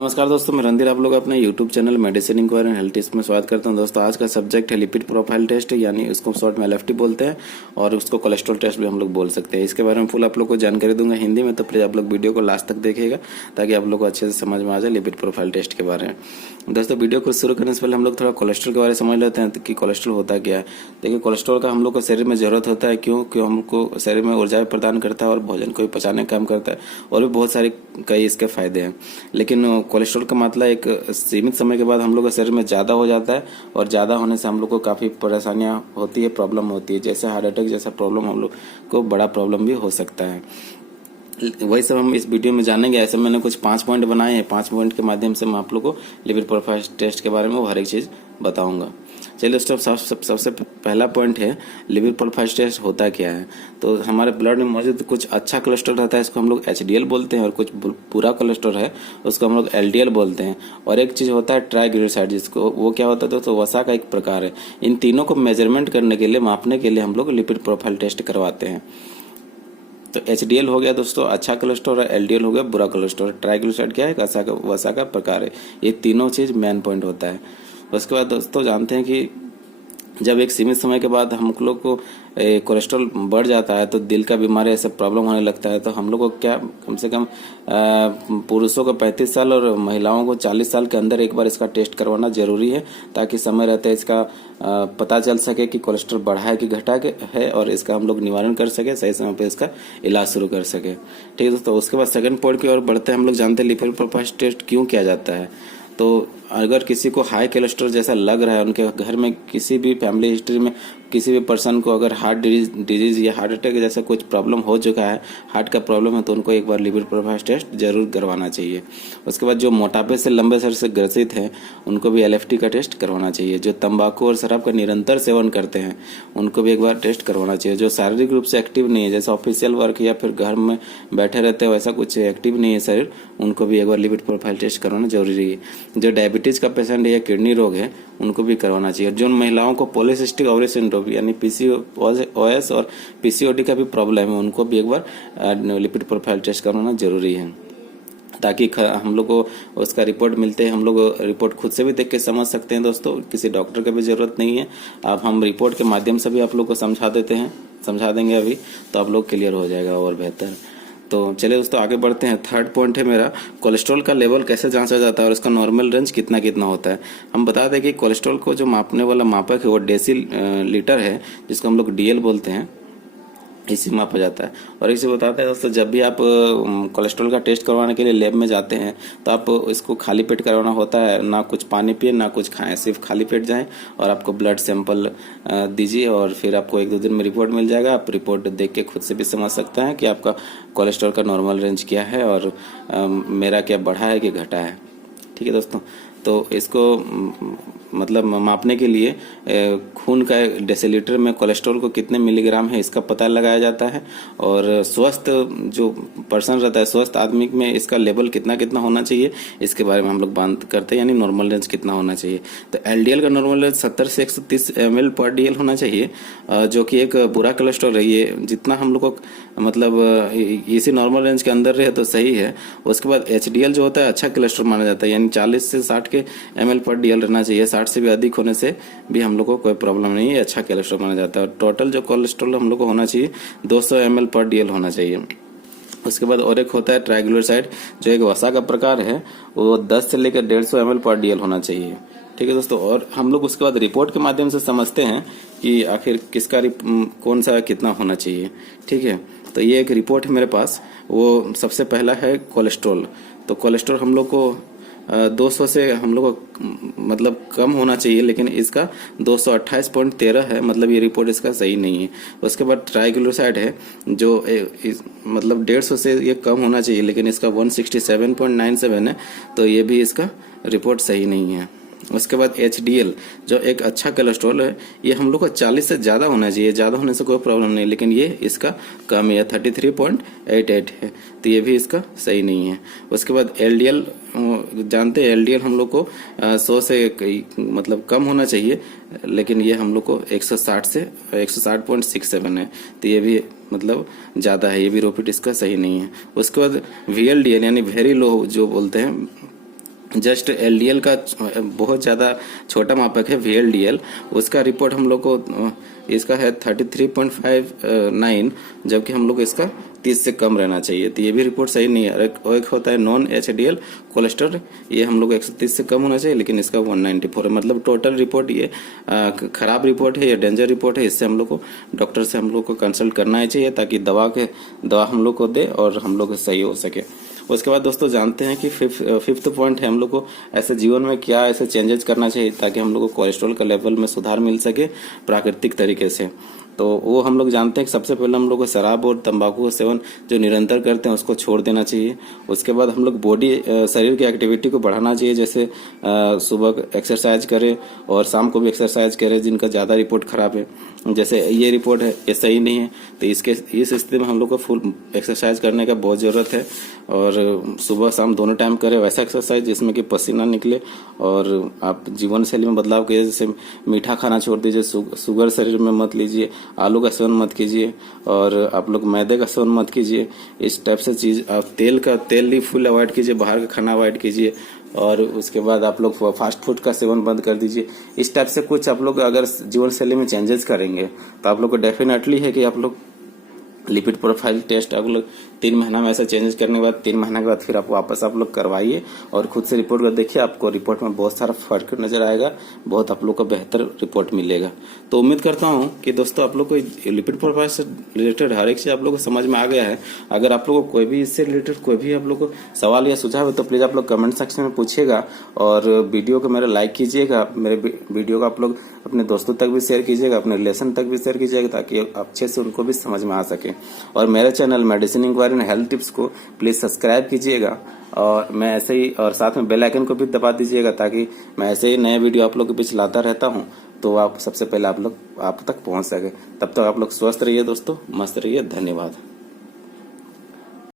नमस्कार दोस्तों, मैं रणधीर आप लोग अपने YouTube channel medicine inquiry and health tips में स्वागत करता हूं। दोस्तों आज का सब्जेक्ट है लिपिड प्रोफाइल टेस्ट, यानी उसको शॉर्ट में एलएफटी बोलते हैं और उसको कोलेस्ट्रॉल टेस्ट भी हम लोग बोल सकते हैं। इसके बारे में फुल आप लोग को जानकारी दूंगा हिंदी में, तो प्लीज आप लोग वीडियो को लास्ट तक देखिएगा ताकि आप लोग को अच्छे से समझ में आ जाए लिपिड प्रोफाइल टेस्ट के बारे में। दोस्तों वीडियो को शुरू करने से पहले हम लोग थोड़ा कोलेस्ट्रॉल के बारे में समझ लेते हैं कि कोलेस्ट्रॉल होता क्या है। देखिए, कोलेस्ट्रॉल का हम लोग को शरीर में जरूरत होता है, क्यों हमको शरीर में ऊर्जा प्रदान करता है और भोजन को भी पचाने का काम करता है और भी बहुत सारे कई इसके फायदे हैं। लेकिन कोलेस्ट्रॉल का मात्रा एक सीमित समय के बाद हम लोग के शरीर में ज़्यादा हो जाता है और ज़्यादा होने से हम लोग को काफ़ी परेशानियां होती है, प्रॉब्लम होती है, जैसे हार्ट अटैक जैसा प्रॉब्लम हम लोग को बड़ा प्रॉब्लम भी हो सकता है। वही सब हम इस वीडियो में जानेंगे। ऐसे मैंने कुछ 5 पॉइंट बनाए हैं, 5 पॉइंट के माध्यम से मैं आप लोग को लिपिड प्रोफाइल टेस्ट के बारे में वो हर एक चीज़ बताऊंगा। चलिए दोस्तों, सबसे पहला पॉइंट है लिपिड प्रोफाइल टेस्ट होता क्या है। तो हमारे ब्लड में मौजूद कुछ अच्छा कोलेस्ट्रॉल रहता है, इसको हम लोग एचडीएल बोलते हैं, और कुछ बुरा कोलेस्ट्रॉल है उसको हम लोग एलडीएल बोलते हैं। और एक चीज होता है ट्राइग्लिसराइड, जिसको वो क्या होता है तो वसा का एक प्रकार है। इन तीनों को मेजरमेंट करने के लिए, मापने के लिए हम लोग लिपिड प्रोफाइल टेस्ट करवाते हैं। तो एचडीएल हो गया दोस्तों अच्छा कोलेस्ट्रॉल, है एलडीएल हो गया बुरा कोलेस्ट्रॉल, ट्राइग्लिसराइड क्या है वसा का प्रकार है। ये तीनों चीज मेन पॉइंट होता है। उसके बाद दोस्तों जानते हैं कि जब एक सीमित समय के बाद हम लोग को कोलेस्ट्रॉल बढ़ जाता है तो दिल का बीमारी ऐसा प्रॉब्लम होने लगता है। तो हम लोग को क्या कम से कम पुरुषों को 35 साल और महिलाओं को 40 साल के अंदर एक बार इसका टेस्ट करवाना जरूरी है, ताकि समय रहते इसका पता चल सके कि कोलेस्ट्रॉल बढ़ा है कि घटा के है, और इसका हम लोग निवारण कर सके, सही समय पे इसका इलाज शुरू कर सके। ठीक है दोस्तों, उसके बाद सेकंड पॉइंट की ओर बढ़ते हैं। हम लोग जानते हैं लिपिड प्रोफाइल टेस्ट क्यों किया जाता है। तो अगर किसी को हाई कोलेस्ट्रॉल जैसा लग रहा है, उनके घर में किसी भी फैमिली हिस्ट्री में किसी भी पर्सन को अगर हार्ट डिजीज या हार्ट अटैक जैसा कुछ प्रॉब्लम हो चुका है, हार्ट का प्रॉब्लम है, तो उनको एक बार लिपिड प्रोफाइल टेस्ट जरूर करवाना चाहिए। उसके बाद जो मोटापे से लंबे समय से ग्रसित हैं उनको भी एलएफटी का टेस्ट करवाना चाहिए। जो तंबाकू और शराब का निरंतर सेवन करते हैं उनको भी एक बार टेस्ट करवाना चाहिए। जो शारीरिक रूप से एक्टिव नहीं है, जैसे ऑफिशियल वर्क या फिर घर में बैठे रहते हैं वैसा कुछ एक्टिव नहीं है शरीर, उनको भी एक बार लिपिड प्रोफाइल टेस्ट करवाना जरूरी है। जो डायबिटीज का पेशेंट है या किडनी रोग है उनको भी करवाना चाहिए। जो महिलाओं को पॉलीसिस्टिक ओवरी सिंड्रोम यानी पीसीओएस और पीसीओडी का भी प्रॉब्लम है, उनको भी एक बार लिपिड प्रोफाइल टेस्ट करवाना जरूरी है, ताकि हम लोग को उसका रिपोर्ट मिलते हैं। हम लोग रिपोर्ट खुद से भी देख के समझ सकते हैं दोस्तों, किसी डॉक्टर की भी जरूरत नहीं है। अब हम रिपोर्ट के माध्यम से भी आप लोग को समझा देंगे अभी, तो आप लोग क्लियर हो जाएगा और बेहतर। तो चलिए दोस्तों आगे बढ़ते हैं। थर्ड पॉइंट है मेरा, कोलेस्ट्रॉल का लेवल कैसे जांचा जाता है और इसका नॉर्मल रेंज कितना कितना होता है। हम बता दें कि कोलेस्ट्रॉल को जो मापने वाला मापक है वो डेसीलीटर है, जिसको हम लोग डीएल बोलते हैं, इसी मापा जाता है। और इसे बताते हैं दोस्तों, जब भी आप कोलेस्ट्रॉल का टेस्ट करवाने के लिए लैब में जाते हैं तो आप इसको खाली पेट करवाना होता है, ना कुछ पानी पिए ना कुछ खाएं, सिर्फ खाली पेट जाएं और आपको ब्लड सैंपल दीजिए और फिर आपको 1-2 दिन में रिपोर्ट मिल जाएगा। आप रिपोर्ट देख के खुद से भी समझ सकते हैं कि आपका कोलेस्ट्रॉल का नॉर्मल रेंज क्या है और मेरा क्या बढ़ा है कि घटा है। ठीक है दोस्तों, तो इसको मतलब मापने के लिए खून का डेसीलीटर में कोलेस्ट्रॉल को कितने मिलीग्राम है इसका पता लगाया जाता है। और स्वस्थ जो पर्सन रहता है, स्वस्थ आदमी में इसका लेवल कितना कितना होना चाहिए इसके बारे में हम लोग बात करते हैं, यानी नॉर्मल रेंज कितना होना चाहिए। तो एलडीएल का नॉर्मल रेंज 70 से 130 ml पर डीएल होना चाहिए, जो कि एक बुरा कोलेस्ट्रॉल है। ये जितना हम लोग को मतलब इसी नॉर्मल रेंज के अंदर रहे तो सही है। उसके बाद एचडीएल जो होता है अच्छा कोलेस्ट्रॉल माना जाता है, यानी 40 से 60 के ml पर डीएल रहना चाहिए। 60 से भी अधिक होने से भी हम लोग को कोई प्रॉब्लम नहीं है, अच्छा कोलेस्ट्रॉल माना जाता है। और टोटल जो कोलेस्ट्रॉल हम लोग को होना चाहिए 200 ml पर डीएल होना चाहिए। उसके बाद और एक होता है ट्राइग्लिसराइड, जो एक वसा का प्रकार है, वो 10 से लेकर 150 ml पर डीएल होना चाहिए। ठीक है दोस्तों, और हम लोग उसके बाद रिपोर्ट के माध्यम से समझते हैं कि आखिर किसका कौन सा कितना होना चाहिए। ठीक है, तो ये एक रिपोर्ट है मेरे पास। वो सबसे पहला है कोलेस्ट्रॉल। तो कोलेस्ट्रॉल हम लोग को 200 से हम लोग को मतलब कम होना चाहिए, लेकिन इसका 228.13 है, मतलब ये रिपोर्ट इसका सही नहीं है। उसके बाद ट्राइग्लिसराइड है जो मतलब 150 से ये कम होना चाहिए, लेकिन इसका 167.97 है, तो ये भी इसका रिपोर्ट सही नहीं है। उसके बाद एचडीएल जो एक अच्छा कोलेस्ट्रॉल है, ये हम लोग को 40 से ज़्यादा होना चाहिए। ज़्यादा होने से कोई प्रॉब्लम नहीं, लेकिन ये इसका कम है, 33.88 है, तो ये भी इसका सही नहीं है। उसके बाद एलडीएल जानते हैं, एलडीएल हम लोग को 100 से मतलब कम होना चाहिए, लेकिन ये हम लोग को 160 से 160.67 है, तो ये भी मतलब ज़्यादा है, ये भी रिपोर्ट इसका सही नहीं है। उसके बाद वीएलडीएल यानी वेरी लो जो बोलते हैं, जस्ट एलडीएल का बहुत ज़्यादा छोटा मापक है वीएलडीएल, उसका रिपोर्ट हम लोग को इसका है 33.59, जबकि हम लोग इसका 30 से कम रहना चाहिए। तो ये भी रिपोर्ट सही नहीं है। एक होता है नॉन एचडीएल कोलेस्ट्रॉल, ये हम लोग 130 से कम होना चाहिए, लेकिन इसका 194 है। मतलब टोटल रिपोर्ट ये खराब रिपोर्ट है, ये डेंजर रिपोर्ट है। इससे हम लोग को डॉक्टर से हम लोग को कंसल्ट करना ही चाहिए, ताकि दवा हम लोग को दे और हम लोग सही हो सके। उसके बाद दोस्तों जानते हैं कि फिफ्थ पॉइंट है हम लोग को ऐसे जीवन में क्या ऐसे चेंजेस करना चाहिए ताकि हम लोग को कोलेस्ट्रॉल का लेवल में सुधार मिल सके प्राकृतिक तरीके से। तो वो हम लोग जानते हैं कि सबसे पहले हम लोग को शराब और तंबाकू का सेवन जो निरंतर करते हैं उसको छोड़ देना चाहिए। उसके बाद हम लोग शरीर की एक्टिविटी को बढ़ाना चाहिए, जैसे सुबह एक्सरसाइज करें और शाम को भी एक्सरसाइज करें। जिनका ज़्यादा रिपोर्ट खराब है, जैसे ये रिपोर्ट है ये सही नहीं है, तो इस स्थिति में हम लोग को फुल एक्सरसाइज करने का बहुत ज़रूरत है। और सुबह शाम दोनों टाइम करें वैसा एक्सरसाइज जिसमें कि पसीना निकले। और आप जीवन शैली में बदलाव कीजिए, जैसे मीठा खाना छोड़ दीजिए, शुगर शरीर में मत लीजिए, आलू का सेवन मत कीजिए, और आप लोग मैदे का सेवन मत कीजिए। इस टाइप से चीज़ आप तेल भी फुल अवॉइड कीजिए, बाहर का खाना अवॉइड कीजिए। और उसके बाद आप लोग फास्ट फूड का सेवन बंद कर दीजिए। इस टाइप से कुछ आप लोग अगर जीवन शैली में चेंजेस करेंगे तो आप लोग को डेफिनेटली है कि आप लोग लिपिड प्रोफाइल टेस्ट आप लोग 3 महीना में ऐसा चेंजेस करने के बाद 3 महीना के बाद फिर आप वापस आप लोग करवाइए और खुद से रिपोर्ट कर देखिए। आपको रिपोर्ट में बहुत सारा फर्क नजर आएगा, बहुत आप लोग को बेहतर रिपोर्ट मिलेगा। तो उम्मीद करता हूं कि दोस्तों आप लोग को लिपिड प्रोफाइल से रिलेटेड हर एक चीज आप लोग को समझ में आ गया है। अगर आप लोग को कोई भी इससे रिलेटेड कोई भी आप लोग को सवाल या सुझाव है तो प्लीज आप लोग कमेंट सेक्शन में पूछिएगा, और वीडियो को मेरा लाइक कीजिएगा, मेरे वीडियो को आप लोग अपने दोस्तों तक भी शेयर कीजिएगा, अपने रिलेशन तक भी शेयर कीजिएगा, ताकि अच्छे से उनको भी समझ में आ सके। और मेरे channel medicine inquiry and health tips को प्लीज सब्सक्राइब कीजिएगा, और मैं ऐसे ही और साथ में बेल आइकन को भी दबा दीजिएगा, ताकि मैं ऐसे ही नए वीडियो आप लोग के बीच लाता रहता हूं, तो आप सबसे पहले आप तक पहुंच सके। तब तक आप लोग स्वस्थ रहिए दोस्तों, मस्त रहिए। धन्यवाद।